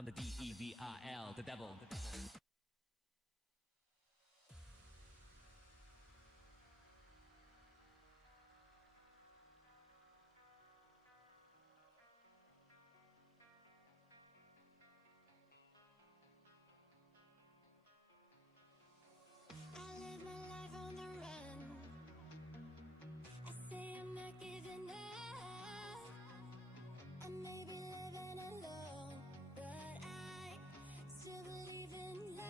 I'm the D-E-V-I-L, the devil. I live my life on the run. I say I'm not giving up. I may be living alone, but I still believe in love.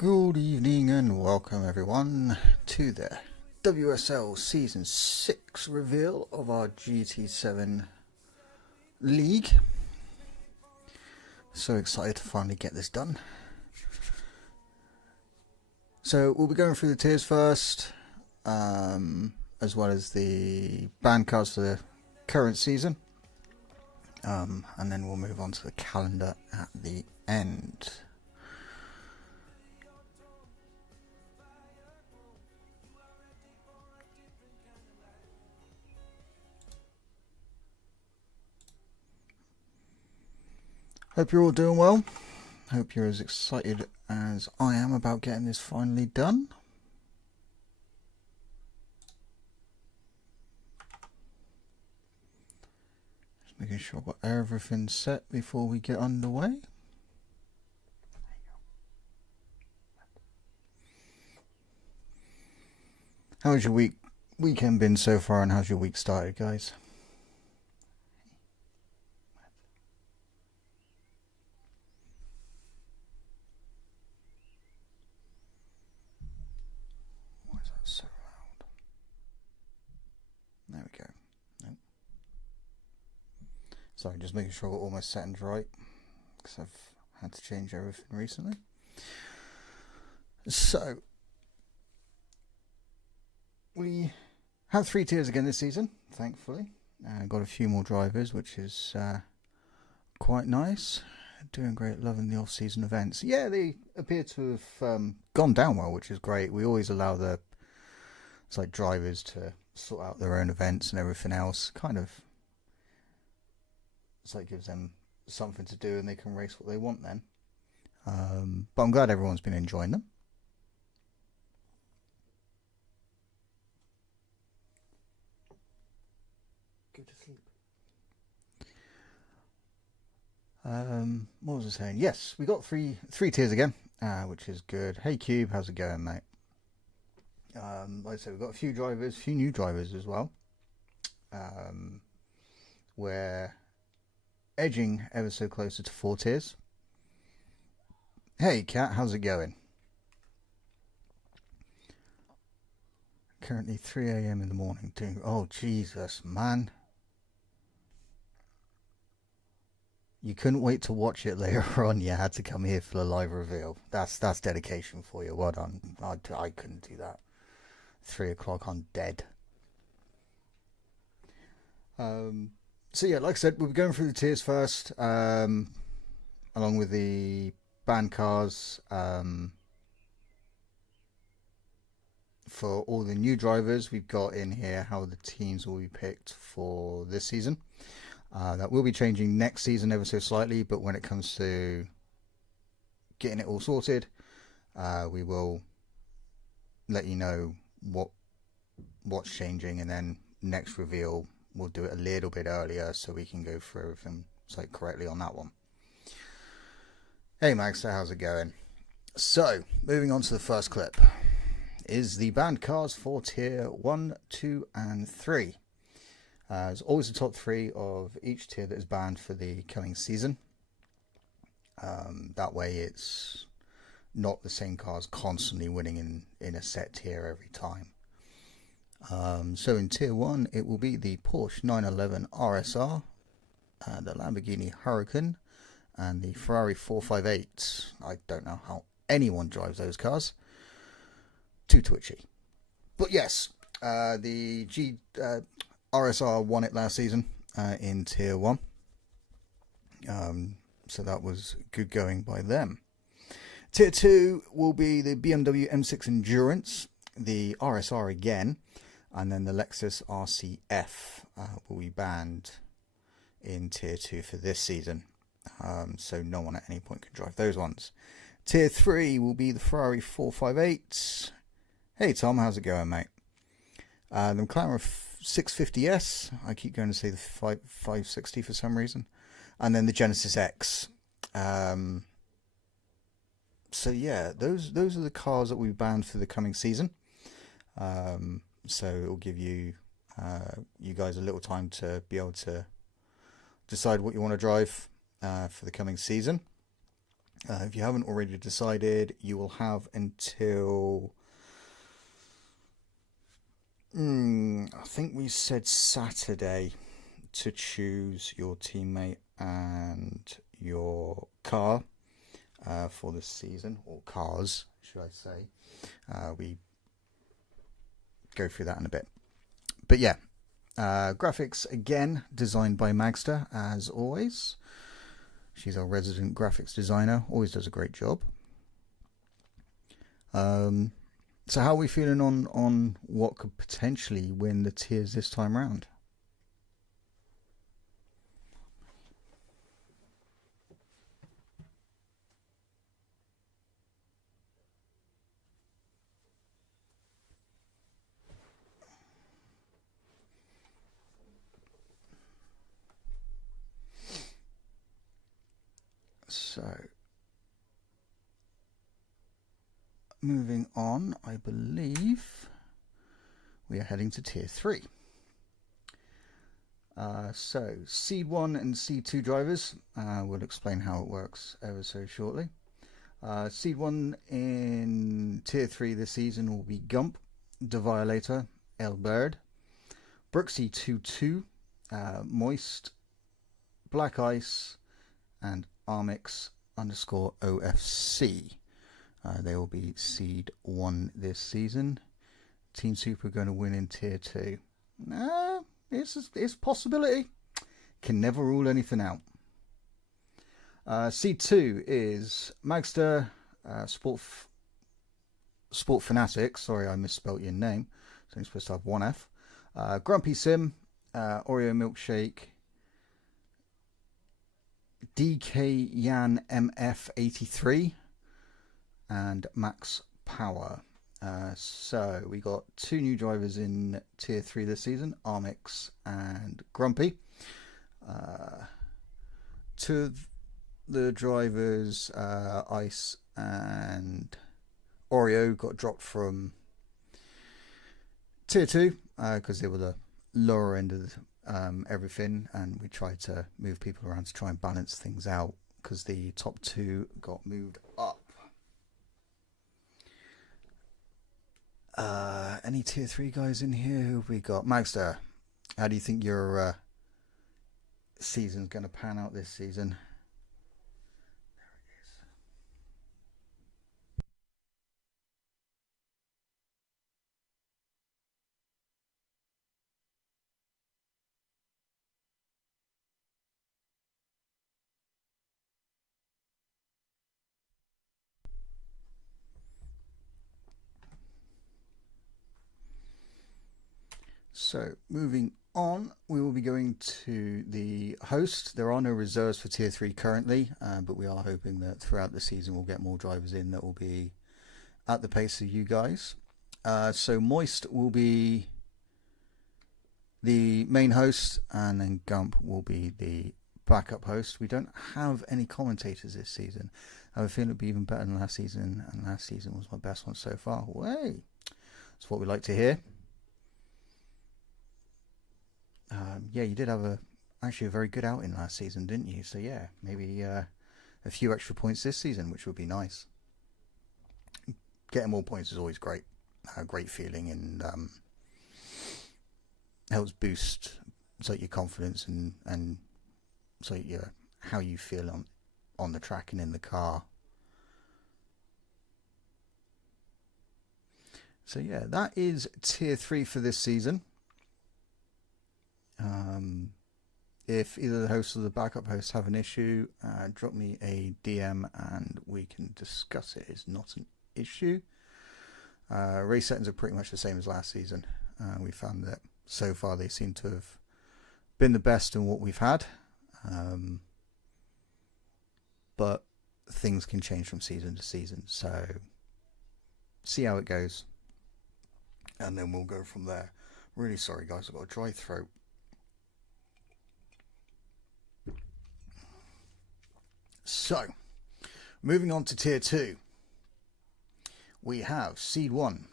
Good evening and welcome everyone to the WSL Season 6 reveal of our GT7 League. So excited to finally get this done. So we'll be going through the tiers first, as well as the band cards for the current season. And then we'll move on to the calendar at the end. Hope you're all doing well. Hope you're as excited as I am about getting this finally done. Just making sure I've got everything set before we get underway. How's your weekend been so far, and how's your week started, guys? So loud. There we go. Nope. Sorry, just making sure I got all my settings right, because I've had to change everything recently. So we have 3 tiers again this season, thankfully. Got a few more drivers, which is quite nice. Doing great, loving the off-season events. Yeah, they appear to have gone down well, which is great. We always allow the drivers to sort out their own events and everything else. Kind of, gives them something to do and they can race what they want then. But I'm glad everyone's been enjoying them. Go to sleep. What was I saying? Yes, we got three tiers again, which is good. Hey Cube, how's it going, mate? Like I said, we've got a few new drivers as well. We're edging ever so closer to 4 tiers. Hey Cat, how's it going? Currently 3 AM in the morning doing... Oh Jesus, man. You couldn't wait to watch it later on. You had to come here for the live reveal. That's dedication for you. Well done. I couldn't do that. 3 o'clock on dead. So yeah, like I said, we'll be going through the tiers first, along with the band cars for all the new drivers. We've got in here how the teams will be picked for this season. That will be changing next season ever so slightly, but when it comes to getting it all sorted, we will let you know what's changing, and then next reveal we'll do it a little bit earlier so we can go through everything correctly on that one. Hey Max, how's it going? So moving on to the first clip is the band cars for tier 1, 2 and 3. There's always the top 3 of each tier that is banned for the coming season. That way it's not the same cars constantly winning in a set tier every time. So in tier 1 it will be the Porsche 911 RSR, the Lamborghini Huracan and the Ferrari 458. I don't know how anyone drives those cars. Too twitchy. But yes, the RSR won it last season in tier 1. So that was good going by them. Tier 2 will be the BMW M6 Endurance, the RSR again, and then the Lexus RCF will be banned in tier 2 for this season. So no one at any point can drive those ones. Tier 3 will be the Ferrari 458. Hey Tom, how's it going, mate? The McLaren 650S, I keep going to say the 560 for some reason, and then the Genesis X. So yeah, those are the cars that we banned for the coming season. So it will give you guys a little time to be able to decide what you want to drive for the coming season. If you haven't already decided, you will have until I think we said Saturday to choose your teammate and your car for this season, or cars, should I say. We go through that in a bit. But yeah, graphics again designed by Magster as always. She's our resident graphics designer, always does a great job. So how are we feeling on what could potentially win the tiers this time round? So, moving on, I believe we are heading to Tier 3. So, Seed 1 and Seed 2 drivers, we'll explain how it works ever so shortly. Seed 1 in Tier 3 this season will be Gump, The Violator, Elbird, Brooksy22, Moist, Black Ice, and Armix_OFC. They will be Seed 1 this season. Team Super going to win in Tier 2. It's a possibility. Can never rule anything out. Seed 2 is Magster, Sport Fanatic. Sorry, I misspelt your name. So you're supposed to have one F. Grumpy Sim, Oreo Milkshake, DK Yan MF83, and Max Power. So we got 2 new drivers in Tier 3 this season, Armix and Grumpy. 2 of the drivers, Ice and Oreo, got dropped from Tier 2 because they were the lower end of everything, and we tried to move people around to try and balance things out because the top 2 got moved up. Any Tier 3 guys in here? Who have we got? Magster, how do you think your season's going to pan out this season? So, moving on, we will be going to the host. There are no reserves for Tier 3 currently, but we are hoping that throughout the season we'll get more drivers in that will be at the pace of you guys. So, Moist will be the main host, and then Gump will be the backup host. We don't have any commentators this season. I have a feeling it'll be even better than last season, and last season was my best one so far. Way! That's what we like to hear. Yeah, you did have actually a very good outing last season, didn't you? So yeah, maybe a few extra points this season, which would be nice. Getting more points is always great. A great feeling, and helps boost your confidence and how you feel on the track and in the car. So yeah, that is Tier 3 for this season. If either the host or the backup host have an issue, drop me a DM and we can discuss it. It's not an issue. Race settings are pretty much the same as last season. We found that so far they seem to have been the best in what we've had. But things can change from season to season. So see how it goes. And then we'll go from there. Really sorry guys, I've got a dry throat. So, moving on to Tier 2, we have Seed 1,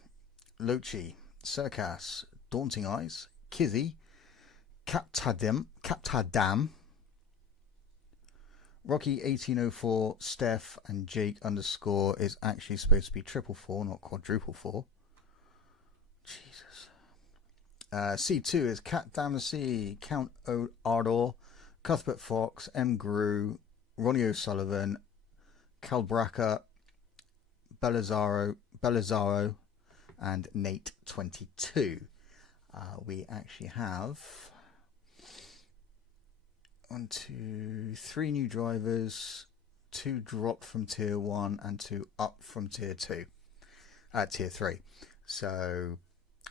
Lochi, Circas, Daunting Eyes, Kizzy, Captadam, Rocky 1804, Steph, and Jake underscore is actually supposed to be 444, not quadruple four. Jesus. C2 is Cat Damacy, Count Ardor, Cuthbert Fox, M. Grew, Ronnie O'Sullivan, Calbraca, Belazaro, and Nate22. We actually have 1, 2, 3 new drivers, 2 dropped from tier 1 and 2 up from tier 2, tier 3. So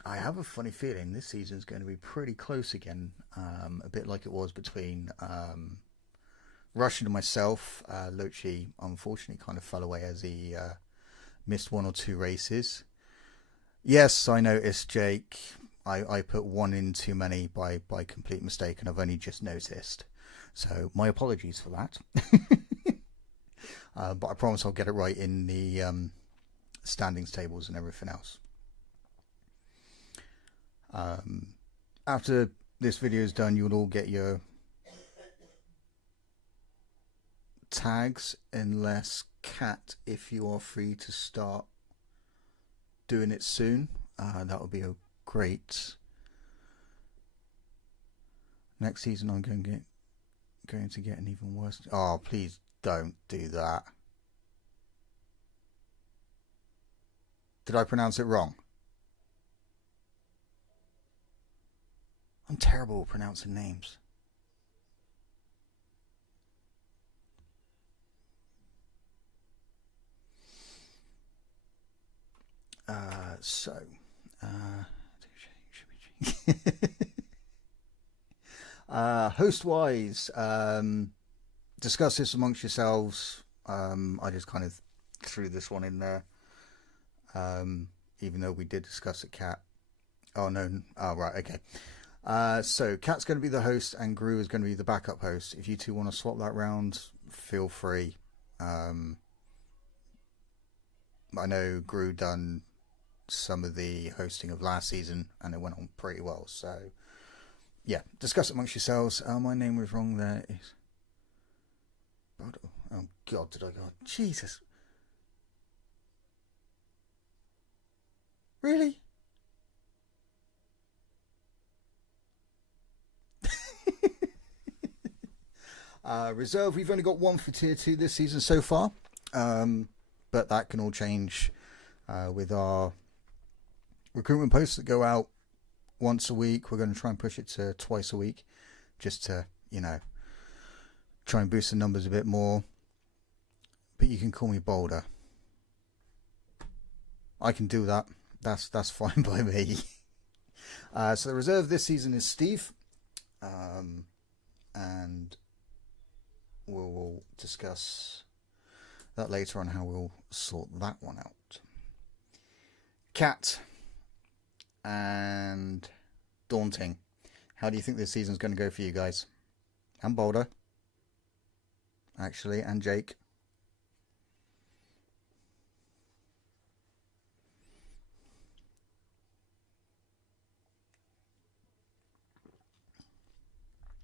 I have a funny feeling this season is going to be pretty close again, a bit like it was between Russian and myself. Lochi unfortunately kind of fell away as he missed 1 or 2 races. Yes, I noticed, Jake. I put 1 in too many by complete mistake, and I've only just noticed. So my apologies for that. But I promise I'll get it right in the standings tables and everything else. After this video is done, you'll all get your tags, unless Cat, if you are free to start doing it soon, that would be a great. Next season I'm going to get an even worse. Oh, please don't do that. Did I pronounce it wrong? I'm terrible at pronouncing names. Host-wise, discuss this amongst yourselves. I just kind of threw this one in there, even though we did discuss it, Cat. Oh, no. Oh, right, okay. So, Cat's going to be the host and Gru is going to be the backup host. If you two want to swap that round, feel free. I know Gru done some of the hosting of last season and it went on pretty well, so yeah, discuss it amongst yourselves. My name was wrong there. Oh god, did I go? Jesus, really? Reserve, we've only got 1 for tier 2 this season so far, but that can all change with our recruitment posts that go out once a week. We're going to try and push it to twice a week, just to, you know, try and boost the numbers a bit more. But you can call me Boulder. I can do that. That's fine by me. So the reserve this season is Steve, and we'll discuss that later on, how we'll sort that one out. Cat and Daunting, how do you think this season's going to go for you guys? And Boulder, actually, and Jake.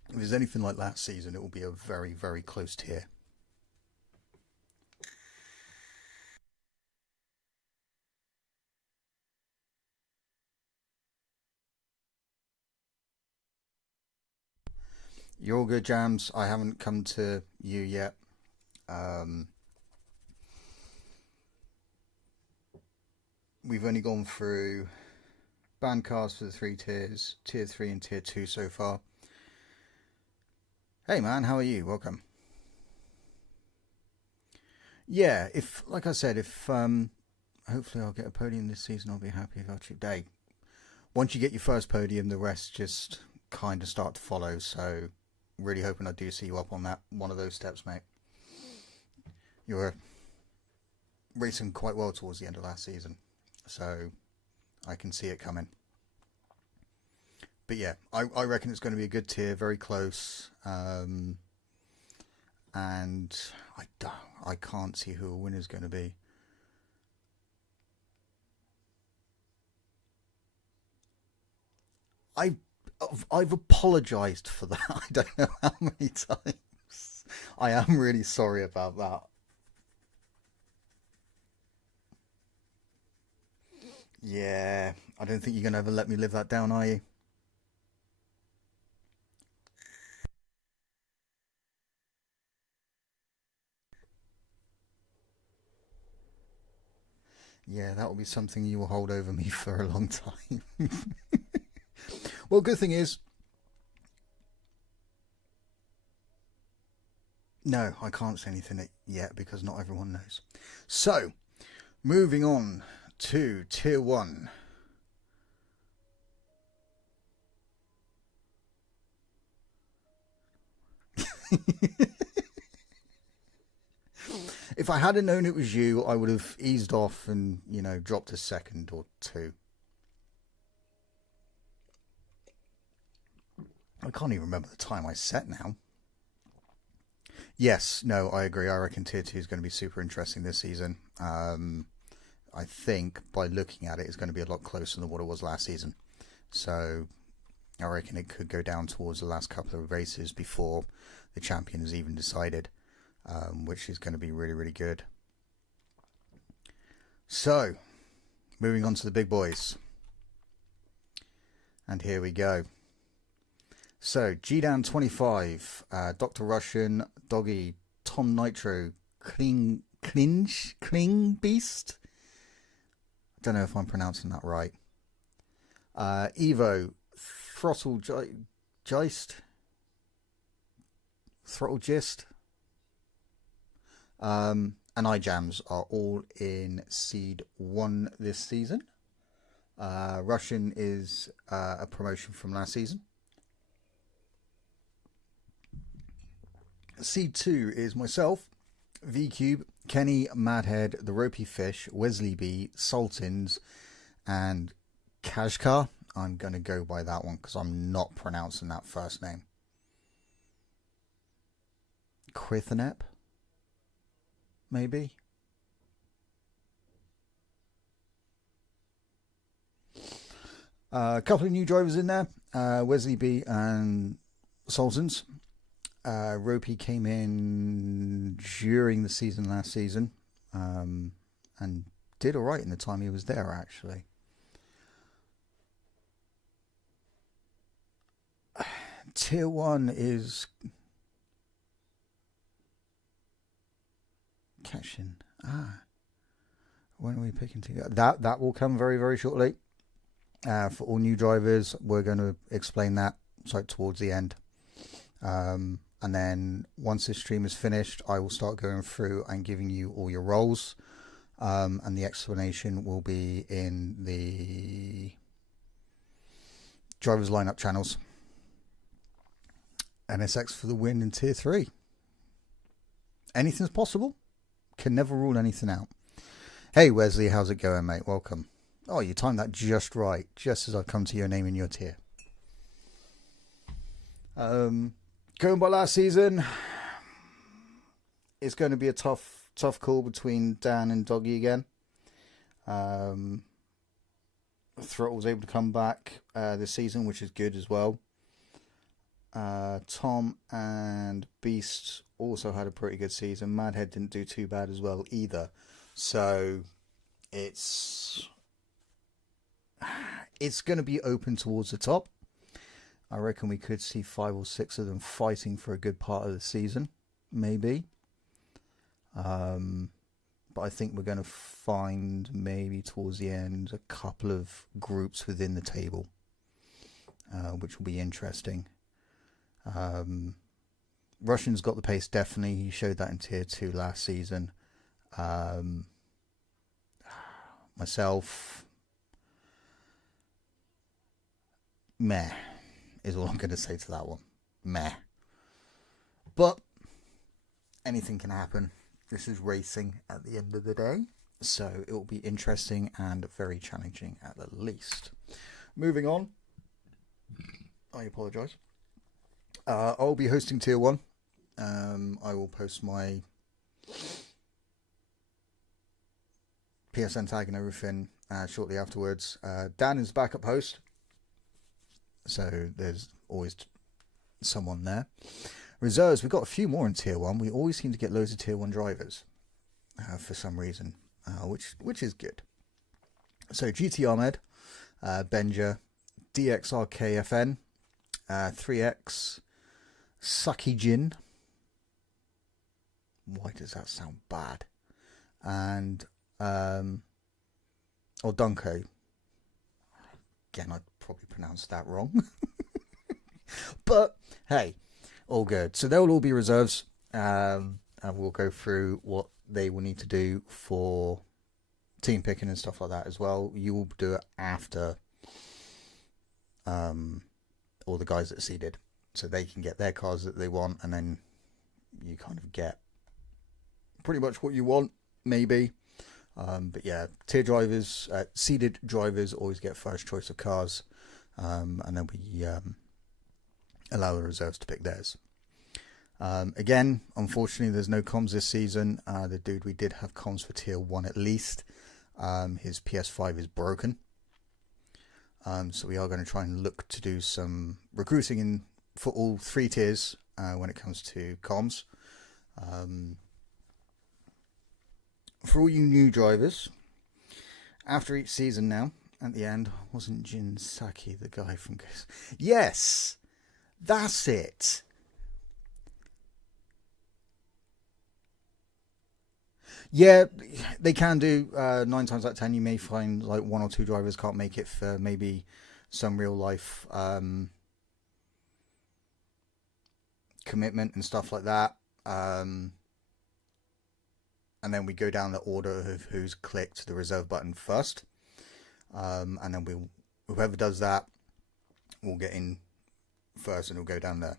If there's anything like last season, it will be a very, very close tier. You're all good, Jams. I haven't come to you yet. We've only gone through band cards for the 3 tiers, tier 3 and tier 2 so far. Hey man, how are you? Welcome. Yeah, if, like I said, if hopefully I'll get a podium this season, I'll be happy if I chip day. Once you get your first podium, the rest just kind of start to follow, so really hoping I do see you up on that one of those steps, mate. You were racing quite well towards the end of last season, so I can see it coming. But yeah, I reckon it's going to be a good tier, very close, and I can't see who a winner's going to be. I've apologised for that. I don't know how many times. I am really sorry about that. Yeah, I don't think you're going to ever let me live that down, are you? Yeah, that will be something you will hold over me for a long time. Well, good thing is, no, I can't say anything yet because not everyone knows. So, moving on to Tier 1. If I hadn't known it was you, I would have eased off and, dropped a second or two. I can't even remember the time I set now. Yes, no, I agree. I reckon Tier 2 is going to be super interesting this season. I think by looking at it, it's going to be a lot closer than what it was last season. So I reckon it could go down towards the last couple of races before the champion is even decided, which is going to be really, really good. So, moving on to the big boys. And here we go. So, Gdan 25, Dr. Russian, Doggy, Tom Nitro, Kling Beast. I don't know if I'm pronouncing that right. Evo, Throttle Gist. And iJams are all in Seed 1 this season. Russian is a promotion from last season. Seed 2 is myself, V-Cube, Kenny, Madhead, The Ropey Fish, Wesley B, Sultans, and Kashkar. I'm going to go by that one because I'm not pronouncing that first name. Quithanep? Maybe? A couple of new drivers in there. Wesley B and Sultans. Ropey came in during the season last season and did all right in the time he was there, actually. Tier 1 is Cashin. When are we picking together? That will come very, very shortly. For all new drivers, we're going to explain that towards the end. And then once this stream is finished, I will start going through and giving you all your roles. And the explanation will be in the drivers lineup channels. NSX for the win in Tier 3. Anything's possible. Can never rule anything out. Hey Wesley, how's it going, mate? Welcome. Oh, you timed that just right, just as I've come to your name in your tier. Going by last season, it's going to be a tough call between Dan and Doggy again. Throttle was able to come back this season, which is good as well. Tom and Beast also had a pretty good season. Madhead didn't do too bad as well either. So it's going to be open towards the top. I reckon we could see 5 or 6 of them fighting for a good part of the season, maybe. But I think we're going to find maybe towards the end a couple of groups within the table, which will be interesting. Russian's got the pace, definitely. He showed that in Tier 2 last season. Myself, meh, is all I'm going to say to that one. Meh. But anything can happen. This is racing at the end of the day. So it will be interesting and very challenging at the least. Moving on. I apologise. I'll be hosting Tier 1. I will post my PSN tag and everything shortly afterwards. Dan is backup host, so there's always someone there. Reserves, we've got a few more in Tier 1. We always seem to get loads of Tier 1 drivers for some reason, which is good. So GT Ahmed, Benja, DXRKFN, 3X, Sucky Jin. Why does that sound bad? And Odunko. Again, I probably pronounced that wrong. But hey, all good. So they'll all be reserves, and we'll go through what they will need to do for team picking and stuff like that as well. You will do it after all the guys that seeded, so they can get their cars that they want, and then you kind of get pretty much what you want, maybe. But yeah, tier drivers, seeded drivers always get first choice of cars, and then we allow the reserves to pick theirs. Again, unfortunately, there's no comms this season. The dude we did have comms for tier 1 at least. His PS5 is broken. So we are going to try and look to do some recruiting for all 3 tiers when it comes to comms. For all you new drivers, after each season now, at the end, wasn't Jin Saki the guy from... Yes! That's it! Yeah, they can do 9 times out of 10. You may find like 1 or 2 drivers can't make it for maybe some real life commitment and stuff like that. And then we go down the order of who's clicked the reserve button first. And then whoever does that will get in first and it'll go down there.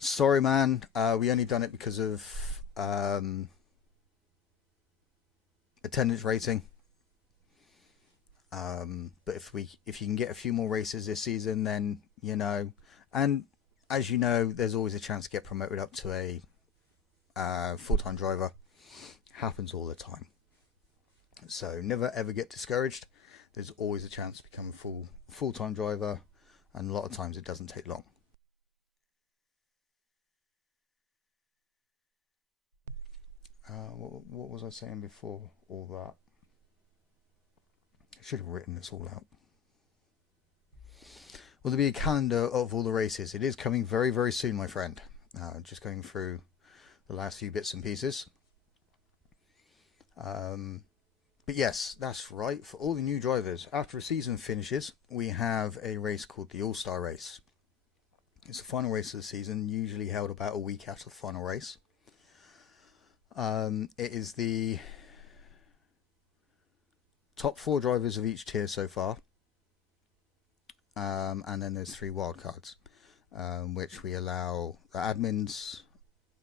Sorry, man. We only done it because of attendance rating. But if you can get a few more races this season, then you know. And as you know, there's always a chance to get promoted up to a full-time driver. Happens all the time. So never ever get discouraged. There's always a chance to become a full-time driver, and a lot of times it doesn't take long. What was I saying before all that? I should have written this all out. Will there be a calendar of all the races? It is coming very, very soon, my friend. Just going through the last few bits and pieces. But yes, that's right. For all the new drivers, after a season finishes, we have a race called the All-Star Race. It's the final race of the season, usually held about a week after the final race. It is the top 4 drivers of each tier so far. And then there's 3 wildcards, which we allow the admins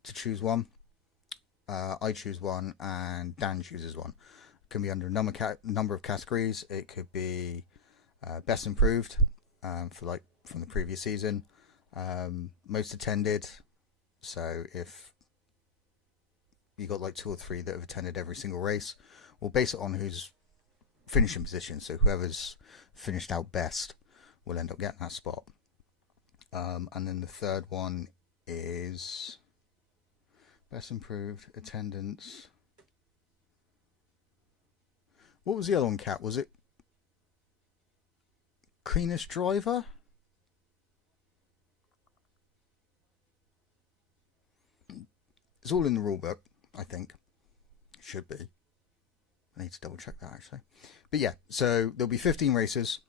to choose one. I choose one, and Dan chooses one. It can be under a number of categories. It could be best improved, for like from the previous season, most attended. So if you got like 2 or 3 that have attended every single race, we'll base it on who's finishing position. So whoever's finished out best will end up getting that spot. And then the third one is best improved, attendance. What was the other one, Kat? Was it cleanest driver? It's all in the rule book, I think. It should be. I need to double check that actually. But yeah, so there'll be 15 races.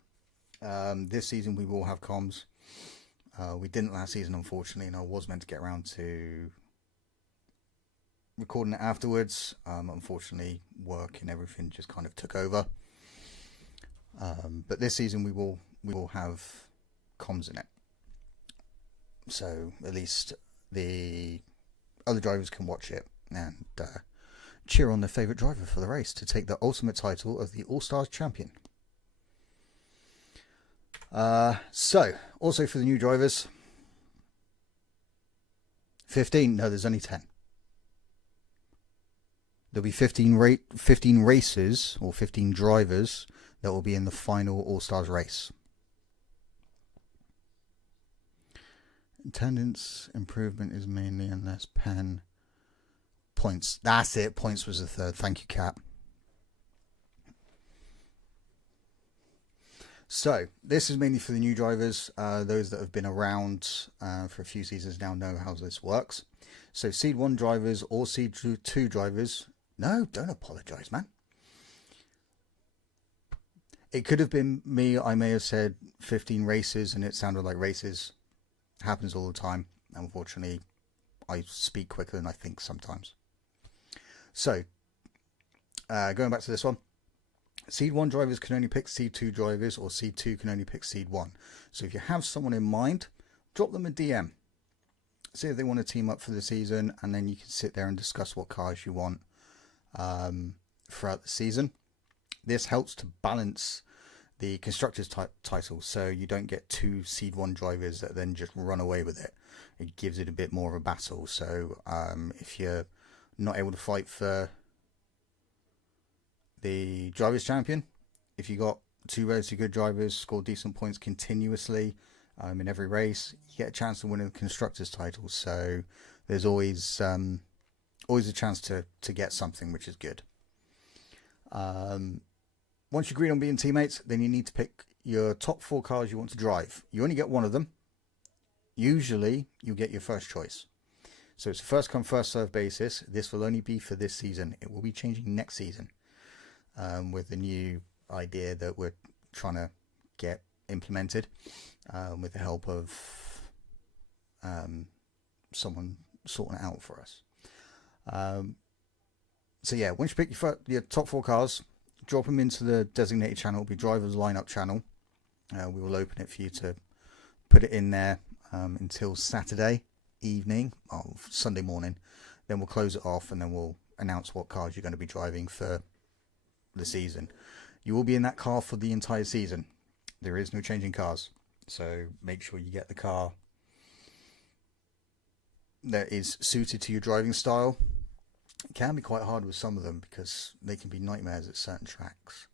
This season we will have comms. We didn't last season, unfortunately, and I was meant to get around to recording it afterwards. Unfortunately, work and everything just kind of took over. But this season we will have comms in it. So at least the other drivers can watch it and cheer on their favourite driver for the race to take the ultimate title of the All-Stars champion. So, also for the new drivers, 15, no, there's only 10. There'll be 15 races, or 15 drivers, that will be in the final All-Stars race. Attendance improvement is mainly unless pen. Points. That's it. Points was the third. Thank you, Kat. So this is mainly for the new drivers. Those that have been around for a few seasons now know how this works. So Seed 1 drivers or Seed 2 drivers. No, don't apologize, man. It could have been me. I may have said 15 races and it sounded like races. Happens all the time. Unfortunately, I speak quicker than I think sometimes. So, going back to this one. Seed 1 drivers can only pick Seed 2 drivers, or Seed 2 can only pick Seed 1. So if you have someone in mind, drop them a DM. See if they want to team up for the season, and then you can sit there and discuss what cars you want throughout the season. This helps to balance the Constructors title, so you don't get 2 Seed 1 drivers that then just run away with it. It gives it a bit more of a battle. So if you're not able to fight for the drivers champion, if you got 2 relatively good drivers, score decent points continuously in every race, you get a chance to win the Constructors title. So there's always a chance to get something, which is good. Once you agree on being teammates, then you need to pick your top 4 cars you want to drive. You only get one of them. Usually you get your first choice. So it's a first come first serve basis. This will only be for this season. It will be changing next season with the new idea that we're trying to get implemented with the help of someone sorting it out for us. So yeah, once you pick your top 4 cars, drop them into the designated channel. It'll be driver's lineup channel. We will open it for you to put it in there until Saturday evening or Sunday morning. Then we'll close it off and then we'll announce what cars you're going to be driving for the season. You will be in that car for the entire season. There is no changing cars, so make sure you get the car that is suited to your driving style. It can be quite hard with some of them because they can be nightmares at certain tracks.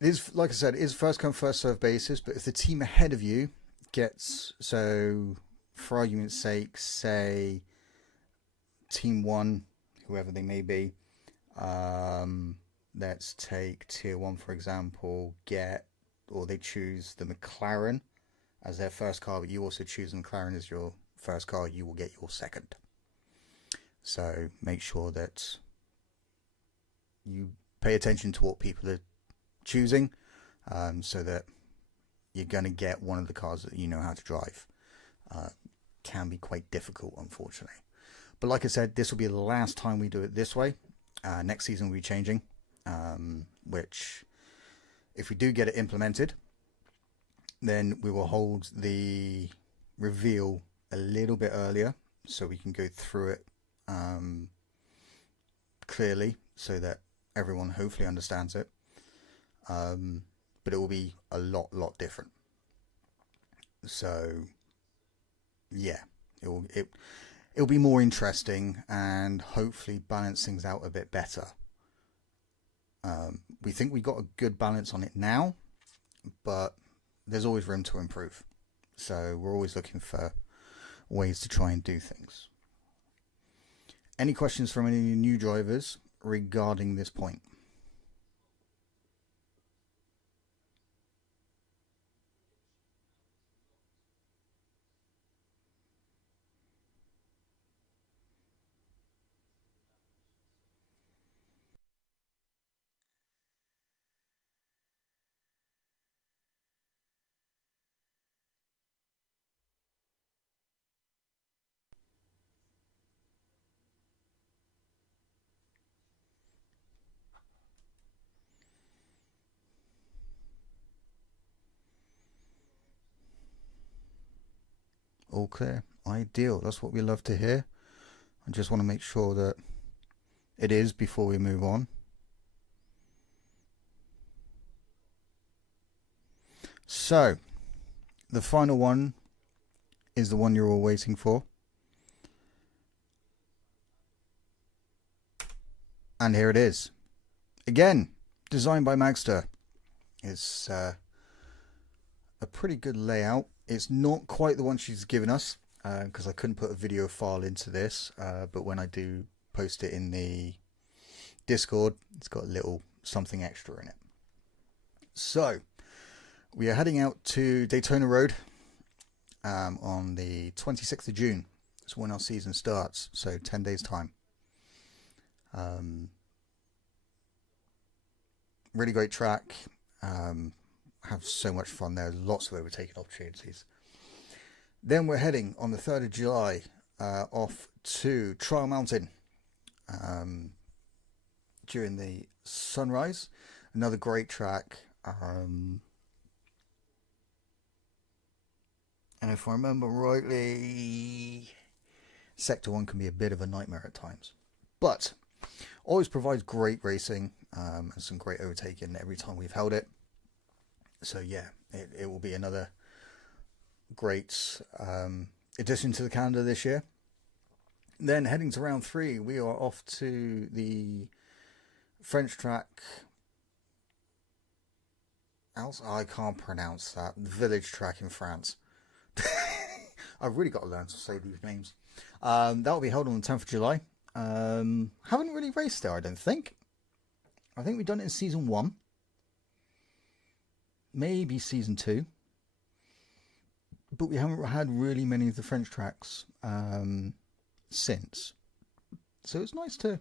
Is, like I said, it is first come first serve basis, but if the team ahead of you gets, so for argument's sake, say team 1, whoever they may be, let's take tier 1 for example, they choose the McLaren as their first car, but you also choose the McLaren as your first car, you will get your second. So make sure that you pay attention to what people are choosing, so that you're going to get one of the cars that you know how to drive. Can be quite difficult, unfortunately. But like I said, this will be the last time we do it this way. Next season will be changing, which if we do get it implemented, then we will hold the reveal a little bit earlier so we can go through it clearly so that everyone hopefully understands it. But it will be a lot different. So yeah, it'll be more interesting and hopefully balance things out a bit better. We think we got a good balance on it now, but there's always room to improve. So we're always looking for ways to try and do things. Any questions from any new drivers regarding this point? All clear. Ideal. That's what we love to hear. I just want to make sure that it is before we move on. So, the final one is the one you're all waiting for. And here it is. Again, designed by Magster. It's a a pretty good layout. It's not quite the one she's given us because I couldn't put a video file into this, but when I do post it in the Discord, it's got a little something extra in it. So we are heading out to Daytona Road on the 26th of June. That's when our season starts, so 10 days time. Really great track. Have so much fun there. Lots of overtaking opportunities. Then we're heading on the 3rd of July off to Trial Mountain during the sunrise. Another great track. And if I remember rightly, Sector 1 can be a bit of a nightmare at times. But always provides great racing and some great overtaking every time we've held it. So yeah, it will be another great addition to the calendar this year. Then heading to round 3, we are off to the French track. I can't pronounce that. The village track in France. I've really got to learn to say these names. That will be held on the 10th of July. Haven't really raced there, I don't think. I think we've done it in season 1. Maybe season 2. But we haven't had really many of the French tracks since. So it's nice to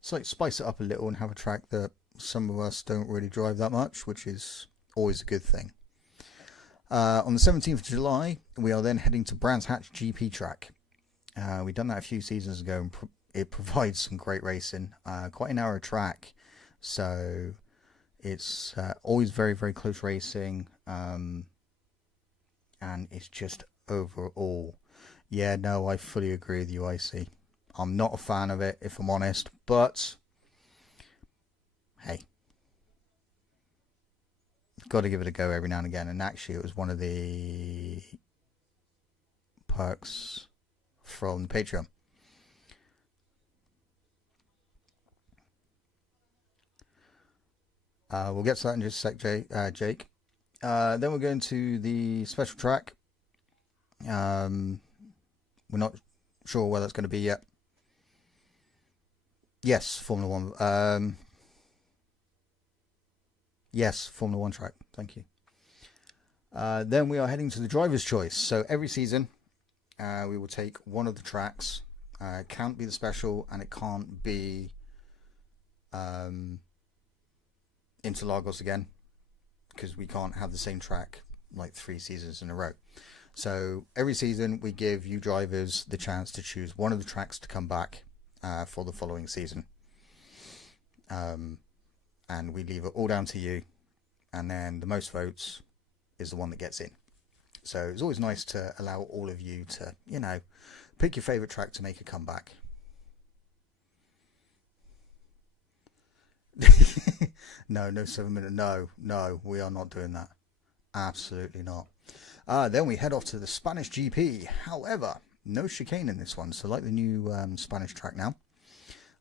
spice it up a little and have a track that some of us don't really drive that much, which is always a good thing. On the 17th of July, we are then heading to Brands Hatch GP track. We've done that a few seasons ago, and it provides some great racing. Quite a narrow track, so it's always very, very close racing, and it's just overall, yeah, no, I fully agree with you, IC. I'm not a fan of it, if I'm honest, but hey, got to give it a go every now and again. And actually, it was one of the perks from the Patreon. We'll get to that in just a sec, Jake. Then we're going to the special track. We're not sure where that's going to be yet. Yes, Formula 1. Yes, Formula 1 track. Thank you. Then we are heading to the driver's choice. So every season, we will take one of the tracks. It can't be the special, and it can't be Interlagos again, because we can't have the same track like 3 seasons in a row. So every season, we give you drivers the chance to choose one of the tracks to come back for the following season. And we leave it all down to you, and then the most votes is the one that gets in. So it's always nice to allow all of you to, pick your favourite track to make a comeback. No 7-minute, no, we are not doing that. Absolutely not. Then we head off to the Spanish GP. However, no chicane in this one, so like the new Spanish track now.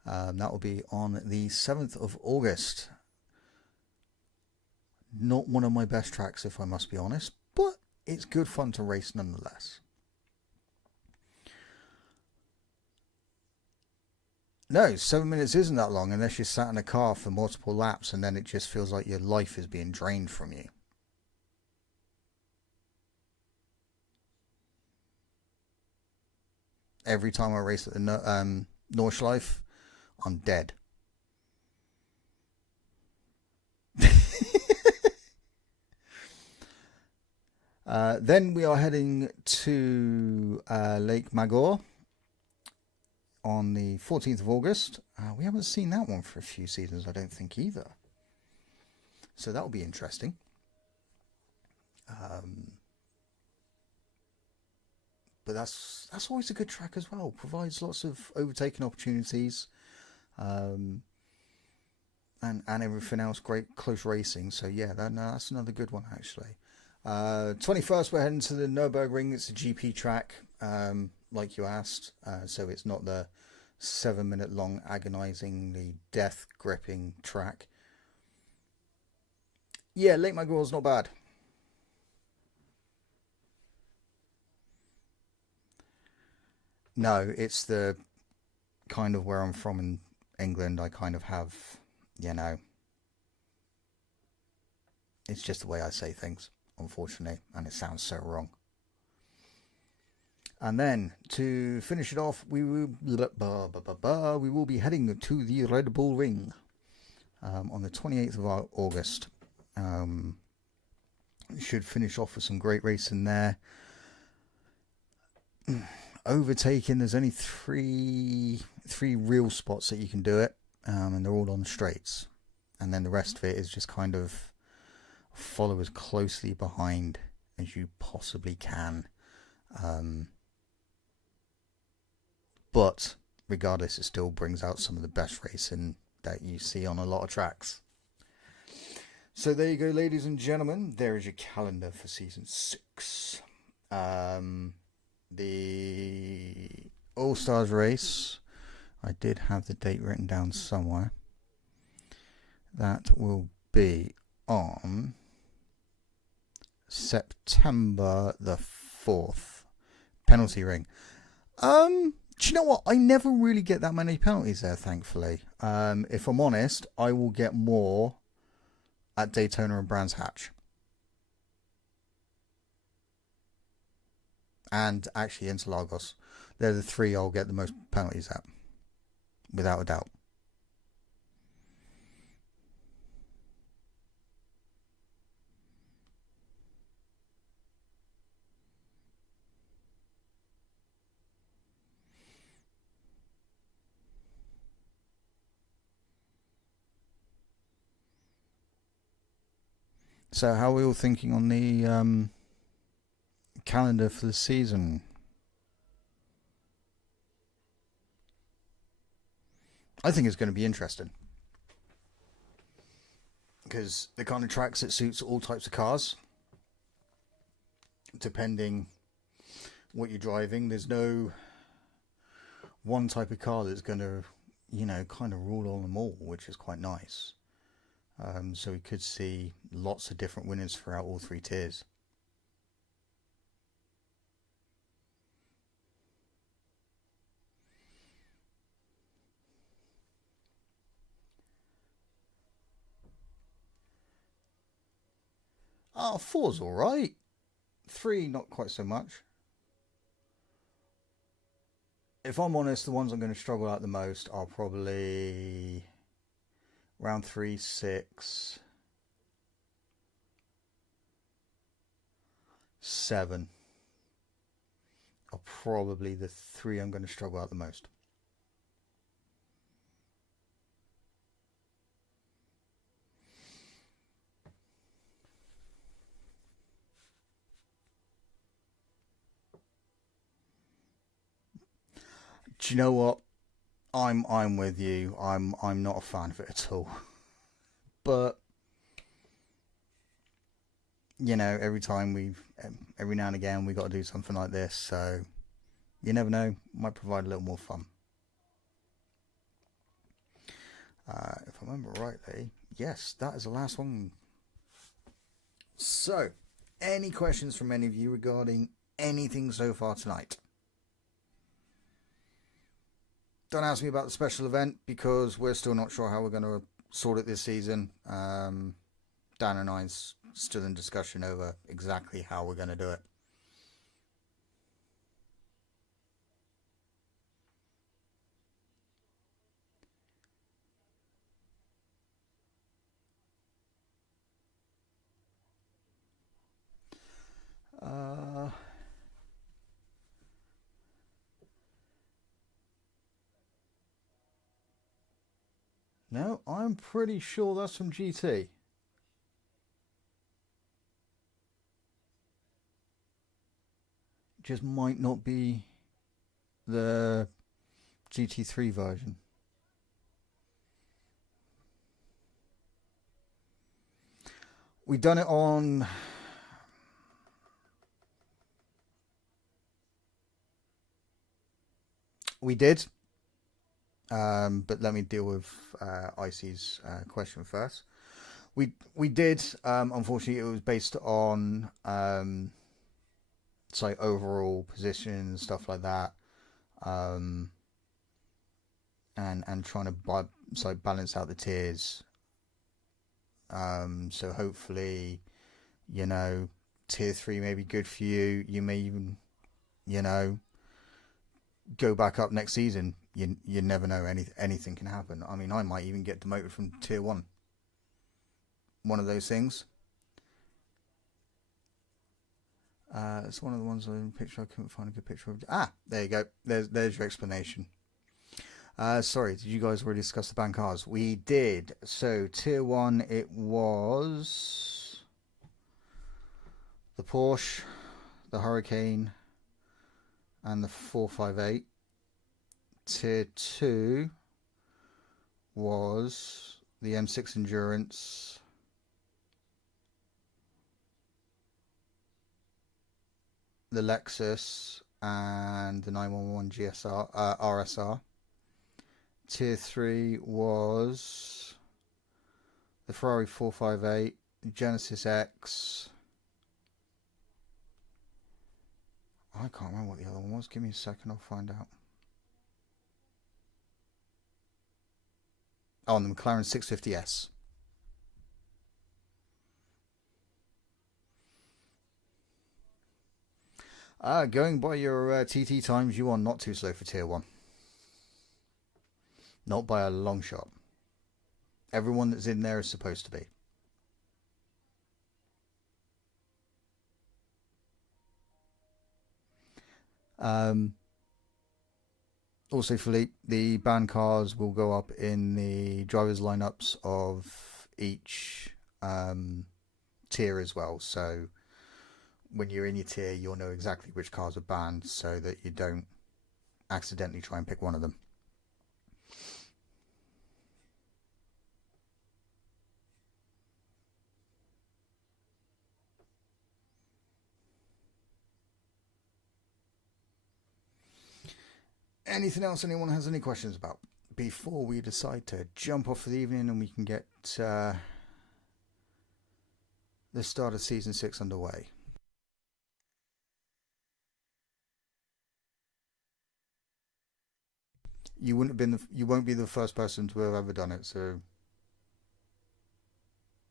That will be on the 7th of August. Not one of my best tracks, if I must be honest, but it's good fun to race nonetheless. No, 7 minutes isn't that long unless you're sat in a car for multiple laps, and then it just feels like your life is being drained from you. Every time I race at the Nordschleife, I'm dead. Then we are heading to Lake Magor on the 14th of August. We haven't seen that one for a few seasons, I don't think, either. So that will be interesting. But that's always a good track as well. Provides lots of overtaking opportunities. And everything else, great close racing. So yeah, that's another good one actually. 21st, we're heading to the Nürburgring. It's a GP track, like you asked. So it's not the 7-minute long, agonizingly death gripping track. Yeah, Lake Magor's not bad. No, it's the kind of where I'm from in England. I kind of have, you know, it's just the way I say things, unfortunately, and it sounds so wrong. And then to finish it off, we will be heading to the Red Bull Ring on the 28th of August. Should finish off with some great racing there. Overtaking, there's only three real spots that you can do it, and they're all on the straights, and then the rest of it is just kind of follow as closely behind as you possibly can. But regardless, it still brings out some of the best racing that you see on a lot of tracks. So there you go, ladies and gentlemen. There is your calendar for season 6. The All-Stars race, I did have the date written down somewhere. That will be on September the 4th. Penalty ring. Do you know what? I never really get that many penalties there, thankfully. If I'm honest, I will get more at Daytona and Brands Hatch. And actually Interlagos. They're the 3 I'll get the most penalties at. Without a doubt. So how are we all thinking on the calendar for the season? I think it's going to be interesting. Because the kind of tracks that suits all types of cars. Depending what you're driving. There's no one type of car that's going to, you know, kind of rule on them all, which is quite nice. So we could see lots of different winners throughout all 3 tiers. Oh, 4's alright. 3, not quite so much. If I'm honest, the ones I'm going to struggle at the most are probably round 3, 6, 7 are probably the 3 I'm going to struggle at the most. Do you know what? I'm with you. I'm not a fan of it at all. But you know, every now and again we got to do something like this, so you never know, might provide a little more fun. If I remember rightly, yes, that is the last one. So, any questions from any of you regarding anything so far tonight? Don't ask me about the special event because we're still not sure how we're going to sort it this season. Dan and I's still in discussion over exactly how we're going to do it. No, I'm pretty sure that's from GT. Just might not be the GT3 version. We've done it on... We did. But let me deal with Icy's question first. We did. Unfortunately, it was based on so overall position and stuff like that. and trying to balance out the tiers. So hopefully, you know, tier 3 may be good for you. You may even, you know, go back up next season. You never know. Anything can happen. I mean, I might even get demoted from tier 1. One of those things. It's one of the ones in the picture I couldn't find a good picture of. Ah, there you go. There's your explanation. Sorry, did you guys already discuss the banned cars? We did. So tier 1, it was the Porsche, the Hurricane, and the 458. Tier 2 was the M6 Endurance, the Lexus, and the 911 GSR RSR. Tier 3 was the Ferrari 458, Genesis X. I can't remember what the other one was. Give me a second, I'll find out. Oh, and the McLaren 650S. Going by your TT times, you are not too slow for tier 1. Not by a long shot. Everyone that's in there is supposed to be. Also, Philippe, the banned cars will go up in the drivers' lineups of each tier as well. So when you're in your tier, you'll know exactly which cars are banned so that you don't accidentally try and pick one of them. Anything else anyone has any questions about before we decide to jump off for the evening and we can get the start of season 6 underway? You won't be the first person to have ever done it, so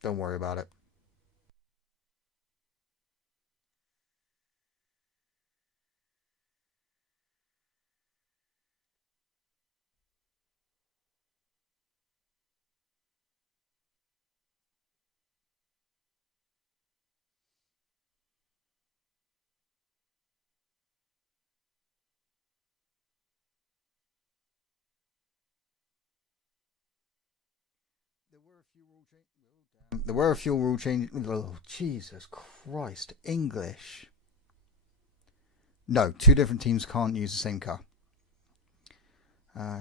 don't worry about it. There were a few rule changes. Oh, Jesus Christ. English. No, 2 different teams can't use the same car.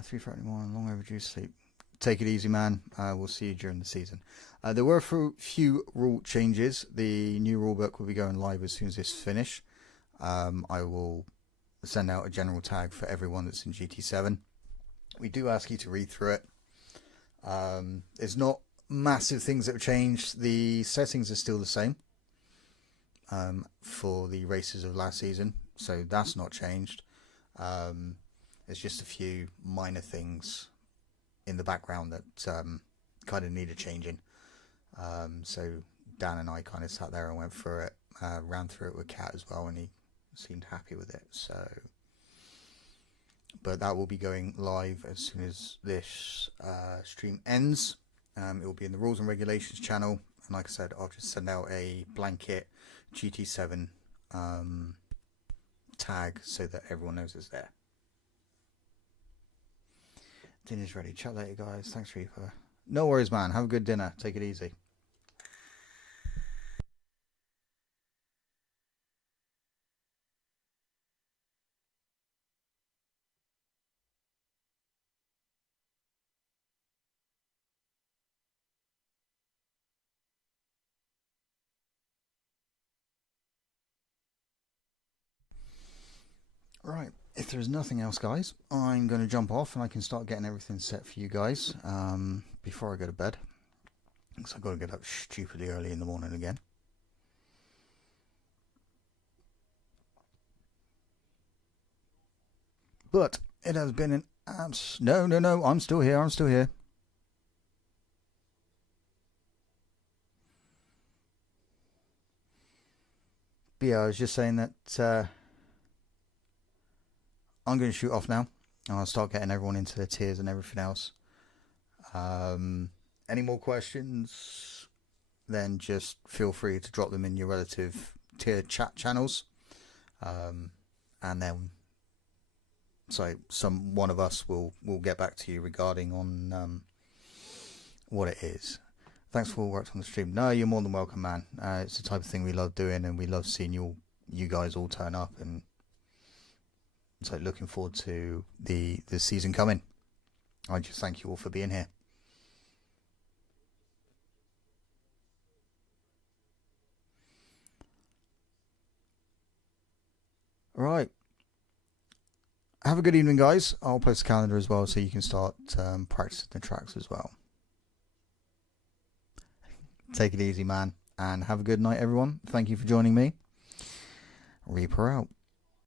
3 for more long overdue sleep. Take it easy, man. We'll see you during the season. There were a few rule changes. The new rule book will be going live as soon as this finish. I will send out a general tag for everyone that's in GT7. We do ask you to read through it. There's not massive things that have changed. The settings are still the same for the races of last season, so that's not changed. There's just a few minor things in the background that kind of need a changing. So Dan and I kind of sat there and went through it, ran through it with Kat as well, and he seemed happy with it. So, but that will be going live as soon as this stream ends. It will be in the rules and regulations channel, and like I said, I'll just send out a blanket GT7 tag so that everyone knows it's there. Dinner's ready. Chat later, guys. Thanks, Reaper. No worries, man. Have a good dinner. Take it easy. Right, if there's nothing else, guys, I'm going to jump off and I can start getting everything set for you guys before I go to bed. Because I've got to get up stupidly early in the morning again. But it has been an no, I'm still here. But yeah, I was just saying that I'm going to shoot off now. I'll start getting everyone into their tiers and everything else. Any more questions, then just feel free to drop them in your relative tier chat channels. And then one of us will get back to you regarding on what it is. Thanks for all worked on the stream. No, you're more than welcome, man. It's the type of thing we love doing, and we love seeing you guys all turn up, and so looking forward to the season coming. I just thank you all for being here. All right. Have a good evening, guys. I'll post a calendar as well so you can start practicing the tracks as well. Take it easy, man, and have a good night, everyone. Thank you for joining me. Reaper out.